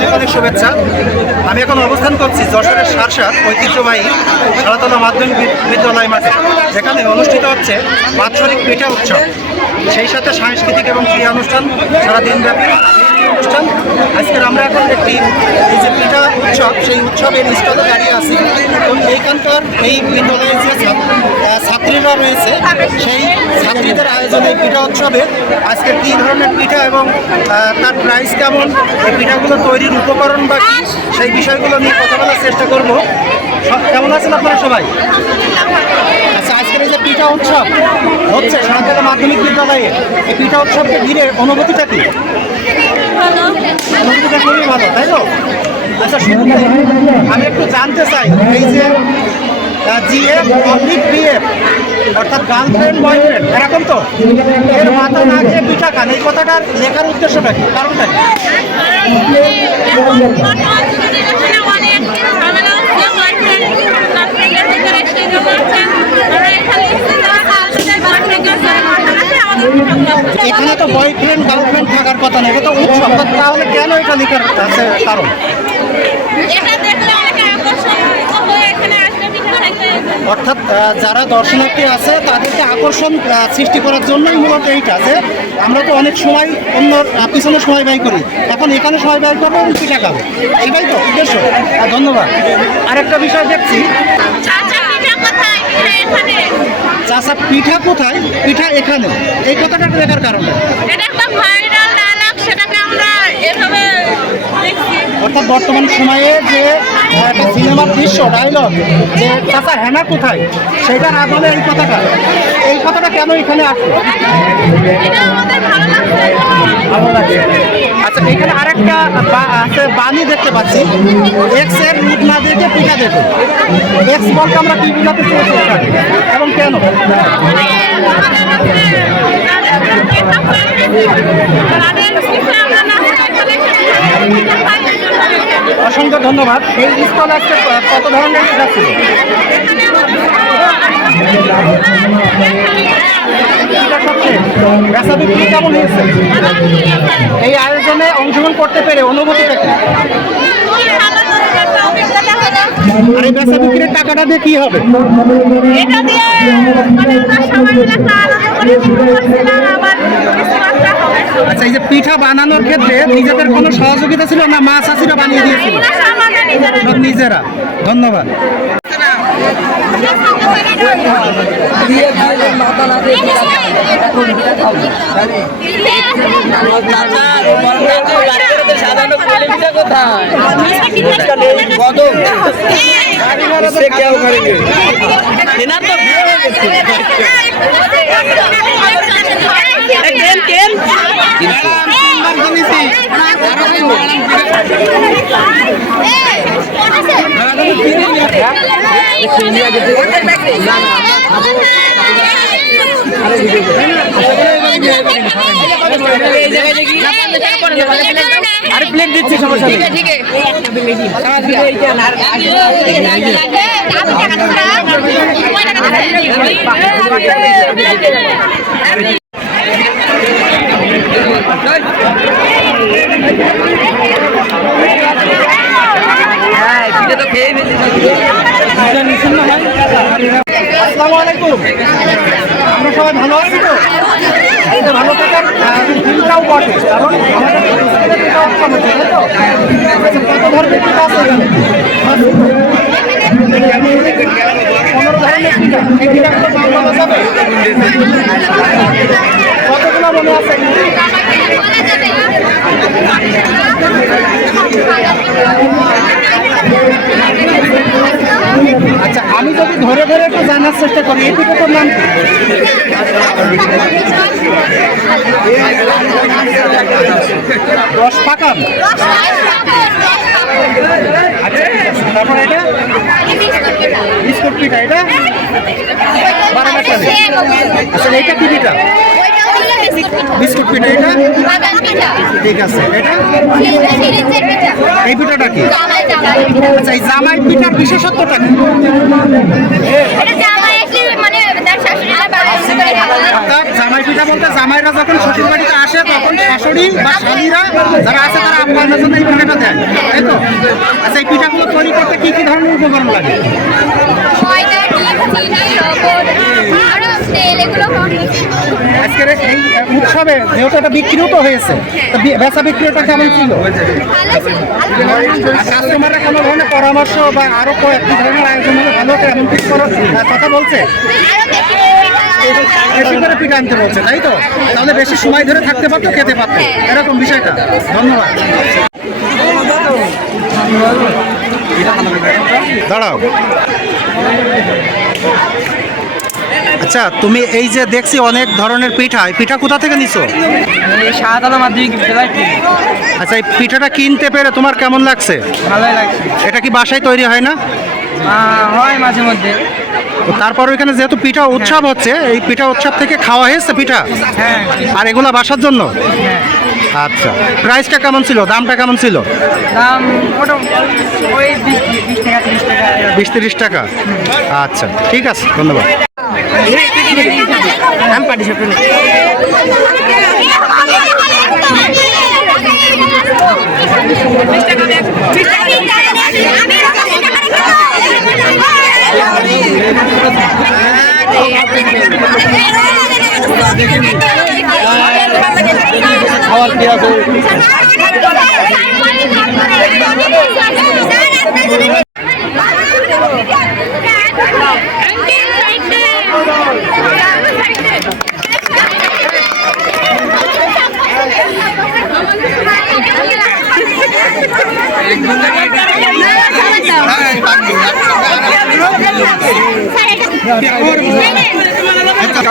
অনেক অনেক শুভেচ্ছা। আমি এখন অবস্থান করছি যশোরের সারসার ঐতিহ্যবাহী সারাতলা মাধ্যমিক বিদ্যালয় মাঠে। যেখানে অনুষ্ঠিত হচ্ছে বাৎসরিক পিঠা উৎসব। সেই সাথে সাংস্কৃতিক এবং ক্রিয়া অনুষ্ঠান সারা দিনব্যাপী এই অনুষ্ঠান। আজকের আমরা এখন একটি যে পিঠা উৎসব, সেই উৎসবের স্টলে দাঁড়িয়ে আছি। এবং এইখানকার এই বিদ্যালয়ের যে ছাত্র- ছাত্রীরা রয়েছে, সেই ছাত্রীদের আয়োজনে এই পিঠা উৎসবে আজকে কী ধরনের পিঠা এবং তার প্রাইস কেমন, এই পিঠাগুলো তৈরির উপকরণ বা কী, সেই বিষয়গুলো নিয়ে কথা বলার চেষ্টা করব। সব- কেমন আছেন আপনারা সবাই? আচ্ছা আজকের এই যে পিঠা উৎসব হচ্ছে সাঁতারা মাধ্যমিক বিদ্যালয়ে। এই পিঠা উৎসবকে ঘিরে অনুভূতিটা কি? অনুভূতিটা খুবই ভালো তাই তো আচ্ছা আমি একটু জানতে চাই এই যে জিএফ পাবলিক বিএফ অর্থাৎ গার্লফ্রেন্ড বয়ফ্রেন্ড এরকম তো এর মাথা না খেয়ে পিঠা খান এই কথাটার লেখার উদ্দেশ্যটা কি কারণটা এখানে তো বয়ফ্রেন্ড গার্লফ্রেন্ড থাকার কথা না এটা তো উৎসব তাহলে কেন এটা লেখার আছে কারণ? অর্থাৎ যারা দর্শনার্থী আছে তাদেরকে আকর্ষণ সৃষ্টি করার জন্যই মূলত এইটা যে আমরা তো অনেক সময় অন্য পিছনে সময় ব্যয় করি। এখন এখানে সময় ব্যয় করব এবং পিঠা খাব। এটাই তো উদ্দেশ্য। ধন্যবাদ। আরেকটা বিষয় দেখছি। চাষা পিঠা কোথায়? পিঠা এখানে। এই কথাটা লেখার কারণে। অর্থাৎ বর্তমান সময়ে যে একটা সিনেমার দৃশ্য ডায়লগ যে চাচা হেনা কোথায়? সেটার আদলে এই কথাটা। এই কথাটা কেন এখানে আসলো? ভালো লাগে। আচ্ছা এখানে আরেকটা আছে বাণী দেখতে পাচ্ছি। এক্সের রূপ না দেখে পিঠা দেখো। এক্স বলতে আমরা কি বোঝাতে চেয়েছি? এবং কেন? অসংখ্য ধন্যবাদ। এই স্টল আজকে কত ধরনের ছিল? বেচা বিক্রি কেমন হয়েছে এই আয়োজনে অংশগ্রহণ করতে পেরে অনুভূতিটা কি আর এই বেচা বিক্রির টাকাটা দিয়ে কি হবে? এটা দিয়ে মানে সবাই মিলে হবে। আচ্ছা এই যে পিঠা বানানোর ক্ষেত্রে নিজেদের কোনো সহযোগিতা ছিল না? মা চাষিরা বানিয়ে দিয়েছিল? সব নিজেরা। সব নিজেরা ধন্যবাদ আরে প্লেট দিচ্ছি সমস্যা নেই ঠিক আছে আসসালামু আলাইকুম। আমরা সবাই ভালো আছি তো? ভালো থাকার বটে। কারণ তো? আচ্ছা, কত ধরনের পিঠা আছে এখানে? পনেরো ধরনের পিঠা এই পিঠাগুলো দাম যাবে কতগুলো মনে আছে আচ্ছা আমি যদি ধরে ধরে একটু জানার চেষ্টা করি। এই তো নাম দশ পাকাম আচ্ছা তারপর এটা? বিস্কুট পিঠা, এটা? বারো টাকা। আচ্ছা এটা কি পিঠা? বিস্কুট পিঠা। এটা? ঠিক আছে এটা? এই পিঠাটা কি? আচ্ছা এই জামাই পিঠার বিশেষত্বটা কি? জামাই মানে জামাই পিঠা বলতে জামাইরা যখন শ্বশুর বাড়িতে আসে তখন শাশুড়ি বা স্বামীরা যারা আছে তারা আপ্যায়নের জন্য এই পিঠাটা দেয় তাই তো? আচ্ছা এই পিঠাগুলো তৈরি করতে কি কি ধরনের উপকরণ লাগে? ময়দা ডিম চিনি লবণ। আরও তেল এগুলো আজকের এই উৎসবে যেহেতু এটা বিক্রিও তো হয়েছে বেচা বিক্রিটা কেমন ছিল? কাস্টমাররা কোনো ধরনের পরামর্শ বা আরও কয়েকটি ধরনের আয়োজন হলে ভালো হতো এমন কিছু কথা বলছে? বেশি করে পিঠা আনতে বলছে তাই তো? তাহলে বেশি সময় ধরে থাকতে পারতো খেতে পারতো। এরকম বিষয়টা। ধন্যবাদ। দাঁড়াও। আচ্ছা তুমি এই যে দেখছি অনেক ধরনের পিঠা এই পিঠা কোথা থেকে নিছো? এই সাদাতলা মাধ্যমিক বিদ্যালয় থেকে আচ্ছা এই পিঠাটা কিনতে পেরে তোমার কেমন লাগছে? ভালোই লাগছে। এটা কি বাসায় তৈরি হয় না? হয় মাঝে মধ্যে তারপর ওইখানে যেহেতু পিঠা উৎসব হচ্ছে এই পিঠা উৎসব থেকে খাওয়া হয়েছে পিঠা হ্যাঁ আর এগুলা বাসার জন্য হ্যাঁ আচ্ছা প্রাইসটা কেমন ছিল দামটা কেমন ছিল দাম ওই বিশ টাকা তিরিশ টাকা এরকম। বিশ তিরিশ টাকা আচ্ছা ঠিক আছে আমি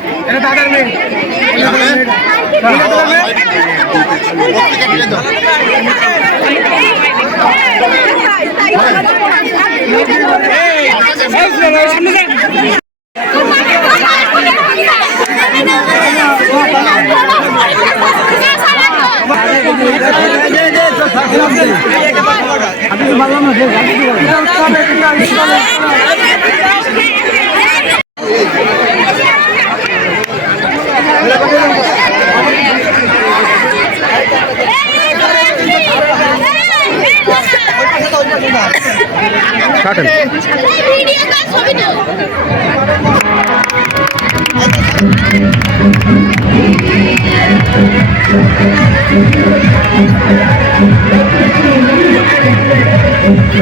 খাওয়ার দাদার মেয়ে। কাটেন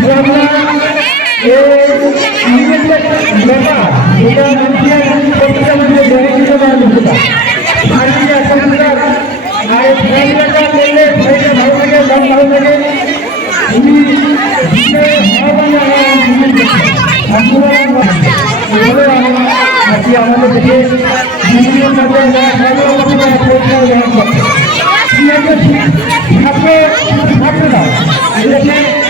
কেমন মনে ইসলাম আমার কাছে এবং অভিজ্ঞ সাংস্কৃতিক যেগুলো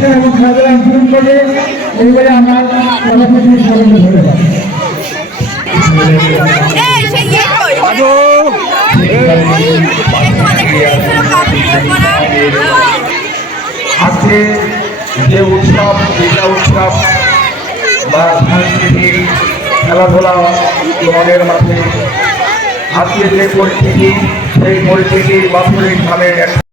এবং খেলাধুলা আমার ইয়ে আজকে যে উৎসব ক্রীড়া উৎসব বা সাংস্কৃতিক খেলাধুলা তোমাদের মাঝে আজকে যে পরিস্থিতি সেই পরিস্থিতি বাস্তবিকভাবে একটা